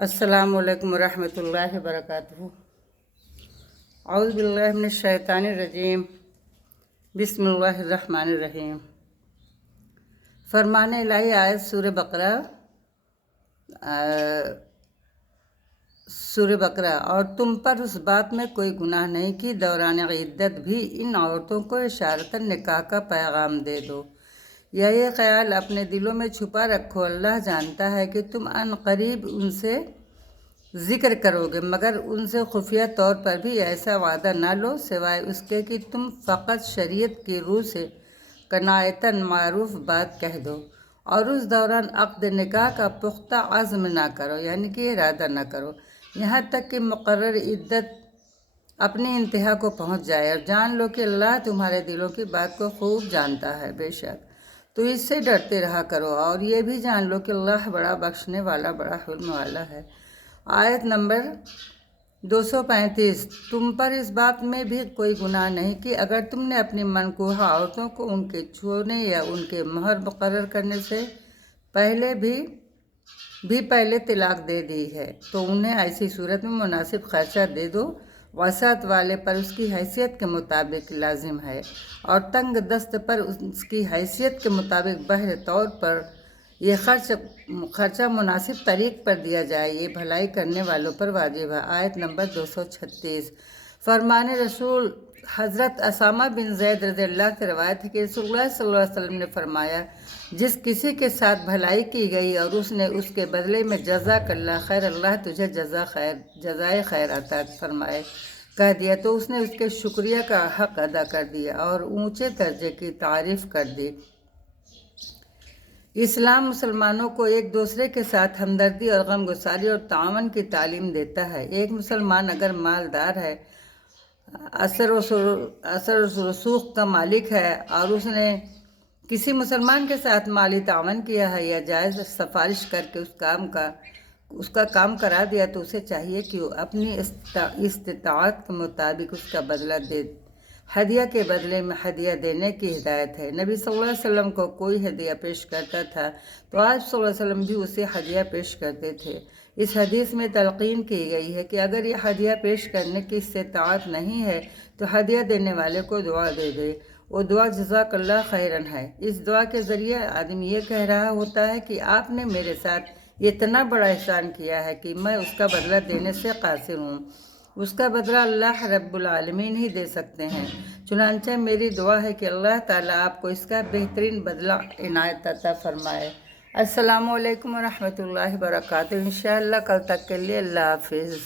السلام علیکم ورحمۃ اللہ وبرکاتہ۔ اعوذ باللہ من الشیطان الرجیم، بسم اللہ الرحمن الرحیم۔ فرمان الہی آیت سورہ بقرہ اور تم پر اس بات میں کوئی گناہ نہیں کہ دوران عدت بھی ان عورتوں کو اشارتاً نکاح کا پیغام دے دو، یا یہ خیال اپنے دلوں میں چھپا رکھو، اللہ جانتا ہے کہ تم عن قریب ان سے ذکر کرو گے، مگر ان سے خفیہ طور پر بھی ایسا وعدہ نہ لو سوائے اس کے کہ تم فقط شریعت کی روح سے کنایتاً معروف بات کہہ دو، اور اس دوران عقد نکاح کا پختہ عزم نہ کرو، یعنی کہ ارادہ نہ کرو، یہاں تک کہ مقرر عدت اپنی انتہا کو پہنچ جائے، اور جان لو کہ اللہ تمہارے دلوں کی بات کو خوب جانتا ہے، بے شک تو اس سے ڈرتے رہا کرو، اور یہ بھی جان لو کہ اللہ بڑا بخشنے والا، بڑا حلم والا ہے۔ آیت نمبر 235۔ تم پر اس بات میں بھی کوئی گناہ نہیں کہ اگر تم نے اپنی منکوحہ عورتوں کو ان کے چھونے یا ان کے مہر مقرر کرنے سے پہلے طلاق دے دی ہے تو انہیں ایسی صورت میں مناسب خرچہ دے دو، وسعت والے پر اس کی حیثیت کے مطابق لازم ہے، اور تنگ دست پر اس کی حیثیت کے مطابق بہر طور پر یہ خرچہ مناسب طریق پر دیا جائے، یہ بھلائی کرنے والوں پر واجب ہے۔ آیت نمبر 236۔ فرمان رسول حضرت اسامہ بن زید رضی اللہ سے روایت ہے کہ رسول اللہ صلی اللہ علیہ وسلم نے فرمایا، جس کسی کے ساتھ بھلائی کی گئی اور اس نے اس کے بدلے میں جزاک اللہ خیر، اللہ تجھے جزائے خیر عطا فرمائے کہہ دیا، تو اس نے اس کے شکریہ کا حق ادا کر دیا اور اونچے درجے کی تعریف کر دی۔ اسلام مسلمانوں کو ایک دوسرے کے ساتھ ہمدردی اور غم گساری اور تعاون کی تعلیم دیتا ہے۔ ایک مسلمان اگر مالدار ہے، اثر و رسوخ کا مالک ہے، اور اس نے کسی مسلمان کے ساتھ مالی تعاون کیا ہے یا جائز سفارش کر کے اس کا کام کرا دیا، تو اسے چاہیے کہ وہ اپنی استطاعت کے مطابق اس کا بدلہ دے۔ ہدیہ کے بدلے میں ہدیہ دینے کی ہدایت ہے۔ نبی صلی اللہ علیہ وسلم کو کوئی ہدیہ پیش کرتا تھا تو آپ صلی اللہ علیہ وسلم بھی اسے ہدیہ پیش کرتے تھے۔ اس حدیث میں تلقین کی گئی ہے کہ اگر یہ ہدیہ پیش کرنے کی استطاعت نہیں ہے تو ہدیہ دینے والے کو دعا دے دے، وہ دعا جزاک اللہ خیرن ہے۔ اس دعا کے ذریعے آدمی یہ کہہ رہا ہوتا ہے کہ آپ نے میرے ساتھ اتنا بڑا احسان کیا ہے کہ میں اس کا بدلہ دینے سے قاصر ہوں، اس کا بدلہ اللہ رب العالمین ہی دے سکتے ہیں، چنانچہ میری دعا ہے کہ اللہ تعالیٰ آپ کو اس کا بہترین بدلہ عنایت عطا فرمائے۔ السلام علیکم ورحمۃ اللہ وبرکاتہ۔ انشاءاللہ کل تک کے لیے اللہ حافظ۔